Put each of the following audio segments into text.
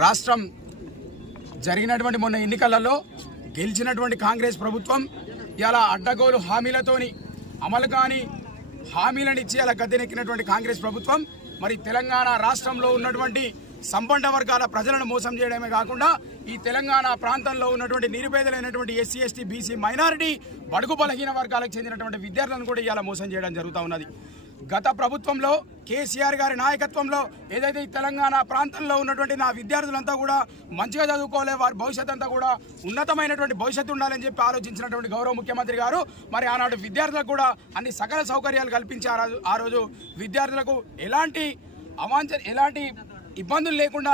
రాష్ట్రం జరిగినటువంటి మొన్న ఎన్నికలలో గెలిచినటువంటి కాంగ్రెస్ ప్రభుత్వం ఇలా అడ్డగోలు హామీలతోని అమలు కాని హామీలను ఇచ్చి అలా గద్దెనెక్కినటువంటి కాంగ్రెస్ ప్రభుత్వం మరి తెలంగాణ రాష్ట్రంలో ఉన్నటువంటి సంపన్న వర్గాల ప్రజలను మోసం చేయడమే కాకుండా ఈ తెలంగాణ ప్రాంతంలో ఉన్నటువంటి నిరుపేదలైనటువంటి ఎస్సీ ఎస్టీ బీసీ మైనారిటీ బడుగు బలహీన వర్గాలకు చెందినటువంటి విద్యార్థులను కూడా ఇలా మోసం చేయడం జరుగుతూ ఉన్నది. గత ప్రభుత్వంలో కేసీఆర్ గారి నాయకత్వంలో ఏదైతే ఈ తెలంగాణ ప్రాంతంలో ఉన్నటువంటి నా విద్యార్థులంతా కూడా మంచిగా చదువుకోలే, వారి భవిష్యత్తు అంతా కూడా ఉన్నతమైనటువంటి భవిష్యత్తు ఉండాలని చెప్పి ఆలోచించినటువంటి గౌరవ ముఖ్యమంత్రి గారు మరి ఆనాడు విద్యార్థులకు కూడా అన్ని సకల సౌకర్యాలు కల్పించి ఆ రోజు విద్యార్థులకు ఎలాంటి ఇబ్బందులు లేకుండా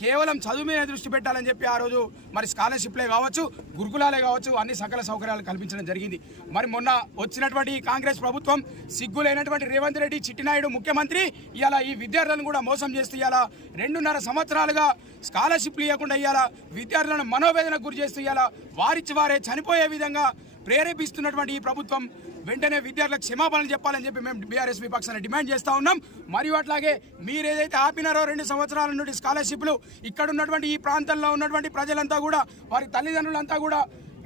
కేవలం చదువు మీద దృష్టి పెట్టాలని చెప్పి ఆ రోజు మరి స్కాలర్షిప్లే కావచ్చు, గురుకులాలే కావచ్చు, అన్ని సకల సౌకర్యాలు కల్పించడం జరిగింది. మరి మొన్న వచ్చినటువంటి కాంగ్రెస్ ప్రభుత్వం సిగ్గులైనటువంటి రేవంత్ రెడ్డి చిట్టినాయుడు ముఖ్యమంత్రి ఇలా ఈ విద్యార్థులను కూడా మోసం చేస్తూ ఇలా 2.5 సంవత్సరాలుగా స్కాలర్షిప్లు ఇవ్వకుండా ఇలా విద్యార్థులను మనోవేదనకు గురి చేస్తూ ఇలా వారిచ్చి వారే చనిపోయే విధంగా ప్రేరేపిస్తున్నటువంటి ఈ ప్రభుత్వం వెంటనే విద్యార్థులకు క్షమాపణలు చెప్పాలని చెప్పి మేము బీఆర్ఎస్ విపక్షాన్ని డిమాండ్ చేస్తూ ఉన్నాం. మరియు అట్లాగే మీరు ఏదైతే ఆపినారో 2 సంవత్సరాల నుండి స్కాలర్షిప్లు ఇక్కడ ఉన్నటువంటి ఈ ప్రాంతంలో ఉన్నటువంటి ప్రజలంతా కూడా వారి తల్లిదండ్రులంతా కూడా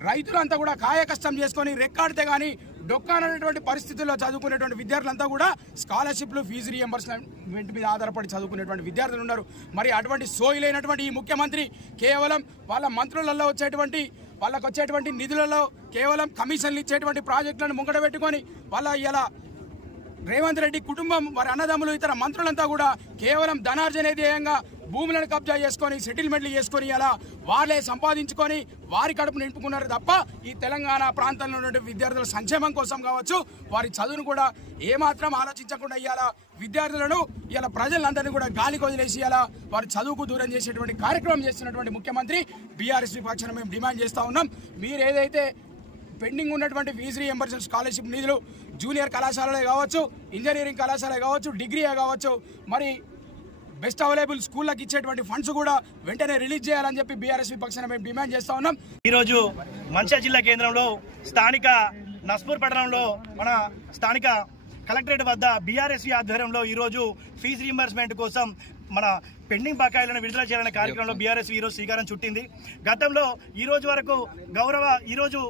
రైతులంతా కూడా కాయ కష్టం చేసుకొని రెక్కాడితే కానీ డొక్కానటువంటి పరిస్థితుల్లో చదువుకునేటువంటి విద్యార్థులంతా కూడా స్కాలర్షిప్లు ఫీజు రియంబర్స్మెంట్ మీద ఆధారపడి చదువుకునేటువంటి విద్యార్థులు ఉన్నారు. మరి అటువంటి సోయిలైనటువంటి ఈ ముఖ్యమంత్రి కేవలం వాళ్ళ మంత్రులలో వాళ్ళకు వచ్చేటువంటి నిధులలో కేవలం కమిషన్లు ఇచ్చేటువంటి ప్రాజెక్టులను ముంగట పెట్టుకొని వాళ్ళ ఇలా రేవంత్ రెడ్డి కుటుంబం వారి అన్నదమ్ములు ఇతర మంత్రులంతా కూడా కేవలం ధనార్జనే ధ్యేయంగా భూములను కబ్జా చేసుకొని సెటిల్మెంట్లు చేసుకొని ఇలా వాళ్ళే సంపాదించుకొని వారి కడుపు నింపుకున్నారు తప్ప ఈ తెలంగాణ ప్రాంతంలో ఉన్న విద్యార్థుల సంక్షేమం కోసం కావచ్చు, వారి చదువును కూడా ఏమాత్రం ఆలోచించకుండా ఇవాళ విద్యార్థులను ఇలా ప్రజలందరినీ కూడా గాలికి వదిలేసి ఇలా వారి చదువుకు దూరం చేసేటువంటి కార్యక్రమం చేస్తున్నటువంటి ముఖ్యమంత్రి బీఆర్ఎస్ విపక్షాన్ని మేము డిమాండ్ చేస్తూ ఉన్నాం. మీరు ఏదైతే పెండింగ్ ఉన్నటువంటి ఫీజు రియంబర్స్మెంట్ స్కాలర్షిప్ నిధులు జూనియర్ కళాశాలలే కావచ్చు, ఇంజనీరింగ్ కళాశాలే కావచ్చు, డిగ్రీయే కావచ్చు, మరి బెస్ట్ అవైలబుల్ స్కూళ్ళకి ఇచ్చేటువంటి ఫండ్స్ కూడా వెంటనే రిలీజ్ చేయాలని చెప్పి బీఆర్ఎస్ విపక్షాన్ని మేము డిమాండ్ చేస్తూ ఉన్నాం. ఈరోజు మంచిర్యాల జిల్లా కేంద్రంలో స్థానిక నస్పూర్ పట్టణంలో మన స్థానిక కలెక్టరేట్ వద్ద బీఆర్ఎస్ ఈఆధ్వర్యంలో ఈరోజు ఫీజు రీయింబర్స్మెంట్ కోసం మన పెండింగ్ బకాయిలను విడుదల చేయాలనే కార్యక్రమంలో బీఆర్ఎస్ ఈరోజు శ్రీకారం చుట్టింది. గతంలో ఈరోజు వరకు ఈరోజు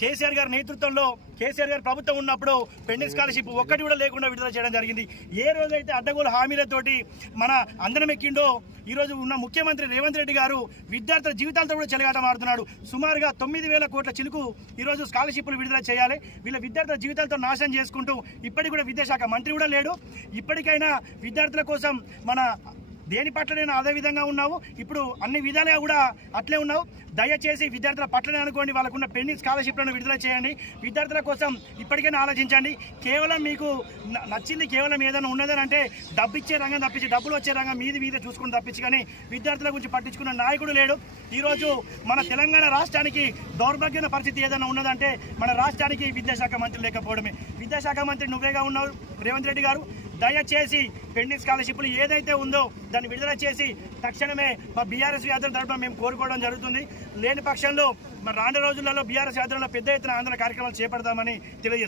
కేసీఆర్ గారి నేతృత్వంలో కేసీఆర్ గారి ప్రభుత్వం ఉన్నప్పుడు పెండింగ్ స్కాలర్షిప్ ఒక్కటి కూడా లేకుండా విడుదల చేయడం జరిగింది. ఏ రోజైతే అడ్డగోలు హామీలతోటి మన అందరం ఎక్కిండో ఈరోజు ఉన్న ముఖ్యమంత్రి రేవంత్ రెడ్డి గారు విద్యార్థుల జీవితాలతో కూడా చెలగాటం ఆడుతున్నాడు. సుమారుగా 9,000 కోట్ల చిలుకు ఈరోజు స్కాలర్షిప్లు విడుదల చేయాలి. వీళ్ళ విద్యార్థుల జీవితాలతో నాశనం చేసుకుంటూ ఇప్పటికి కూడా విద్యాశాఖ మంత్రి కూడా లేడు. ఇప్పటికైనా విద్యార్థుల కోసం మన దేని పట్లనైనా అదే విధంగా ఉన్నావు, ఇప్పుడు అన్ని విధాలుగా కూడా అట్లే ఉన్నావు. దయచేసి విద్యార్థుల పట్లనే అనుకోండి, వాళ్ళకున్న పెండింగ్ స్కాలర్షిప్లను విడుదల చేయండి. విద్యార్థుల కోసం ఇప్పటికైనా ఆలోచించండి. కేవలం మీకు నచ్చింది కేవలం ఏదైనా ఉన్నదని అంటే డబ్బు ఇచ్చే రంగం తప్పించి, డబ్బులు వచ్చే రంగం మీదే చూసుకుని తప్పించి కానీ విద్యార్థుల గురించి పట్టించుకున్న నాయకుడు లేడు. ఈరోజు మన తెలంగాణ రాష్ట్రానికి దౌర్భాగ్యమైన పరిస్థితి ఏదైనా ఉన్నదంటే మన రాష్ట్రానికి విద్యాశాఖ మంత్రి లేకపోవడమే. విద్యాశాఖ మంత్రి నువ్వేగా ఉన్నావు రేవంత్ రెడ్డి గారు. దయచేసి పెండింగ్ స్కాలర్షిప్లు ఏదైతే ఉందో దాన్ని విడుదల చేసి తక్షణమే మా బీఆర్ఎస్ యాత్ర తరఫున మేము కోరుకోవడం జరుగుతుంది. లేని పక్షంలో మరి రానున్న రోజులలో బీఆర్ఎస్ యాత్రలో పెద్ద ఎత్తున ఆందోళన కార్యక్రమాలు చేపడతామని తెలియజేస్తున్నాం.